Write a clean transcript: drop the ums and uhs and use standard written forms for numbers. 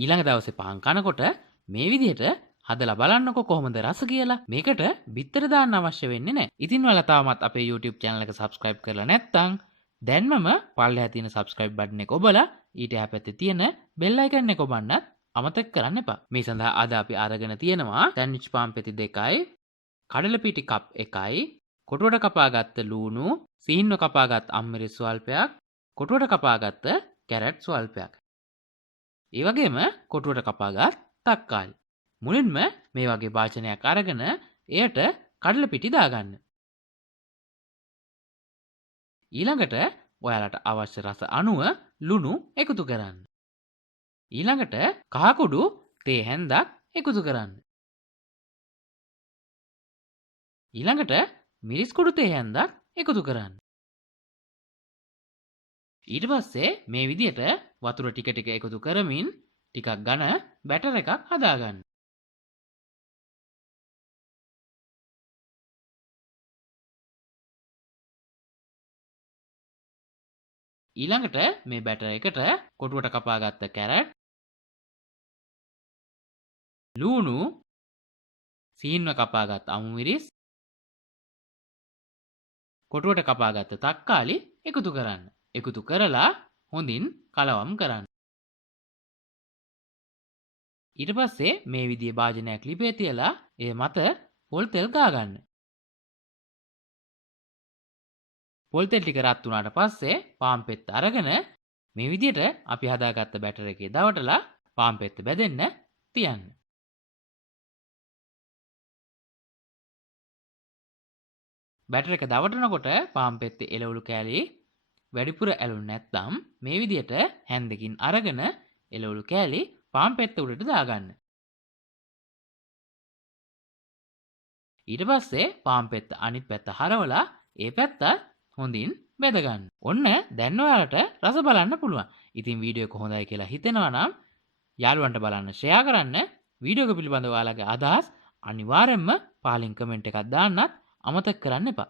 ඊළඟ දවසේ පාන් කනකොට මේ විදිහට හදලා බලන්නකො කොහොමද රස කියලා. මේකට බිත්තර දාන්න අවශ්‍ය වෙන්නේ නැහැ. ඉතින් ඔයාලා තාමත් අපේ YouTube channel එක subscribe කරලා නැත්නම් දැන්මම පල්ලෙහා තියෙන subscribe button එක ඔබලා ඊට එහා පැත්තේ තියෙන bell icon එක ඔබන්නත් අමතක කරන්න එපා. මේ සඳහා අද අපි අරගෙන තියෙනවා සෑන්ඩ්විච් පාන් පෙති 2යි, කඩල පිටි කප් 1යි, කොටුවට කපාගත්ත ලූණු, සීන්ව කපාගත් අම්මිරිස් ස්වල්පයක්, කොටුවට කපාගත්ත කැරට් ස්වල්පයක්. ඒ වගේම කොටුවට කපාගත් තක්කාලි. මුලින්ම මේ වගේ වාචනයක් අරගෙන එයට කඩල පිටි දාගන්න. ඊළඟට ඔයාලට අවශ්‍ය රස අනුව ලුණු එකතු කරන්න. ඊළඟට කහ කුඩු තේ හැන්දක් එකතු කරන්න. ඊළඟට මිරිස් කුඩු තේ හැන්දක් එකතු කරන්න. ඊට පස්සේ මේ විදිහට වතුර ටික ටික එකතු කරමින් ටිකක් ඝන බැටර් එකක් හදාගන්න. ඊළඟට මේ බැටර් එකට කොටුවට කපාගත්ත කැරට්, ලූණු, සීන්ව කපාගත් අමු මිරිස්, කොටුවට කපාගත්ත තක්කාලි එකතු කරන්න. එකතු කරලා හොඳින් කලවම් කරන්න. ඊට පස්සේ මේ විදිහේ භාජනයක් ලිපේ තියලා ඒ මත පොල් තෙල් ගාගන්න. පොල් තෙල් ටික රත් වුණාට පස්සේ පාන් පෙත්ත අරගෙන මේ විදිහට අපි හදාගත්ත බැටර් එකේ දවටලා පාන් පෙත්ත බැදෙන්න තියන්න. බැටර් එක දවටනකොට පාන් පෙත්තේ එළවලු කෑලි වැඩිපුර ඇලුනේ නැත්නම් මේ විදිහට හැන්දකින් අරගෙන එළවලු කෑලි පාන් පෙත්ත උඩට දාගන්න. ඊට පස්සේ පාන් පෙත්ත අනිත් පැත්ත හරවලා ඒ පැත්ත හොඳින් බෙදගන්න. ඔන්න දැන් ඔයාලට රස බලන්න පුළුවන්. ඉතින් වීඩියෝ එක හොඳයි කියලා හිතෙනවා නම් යාළුවන්ට බලන්න ෂෙයා කරන්න. වීඩියෝ එක පිළිබඳව ඔයාලගේ අදහස් අනිවාර්යයෙන්ම පහලින් කමෙන්ට් එකක් දාන්නත් අමතක කරන්න එපා.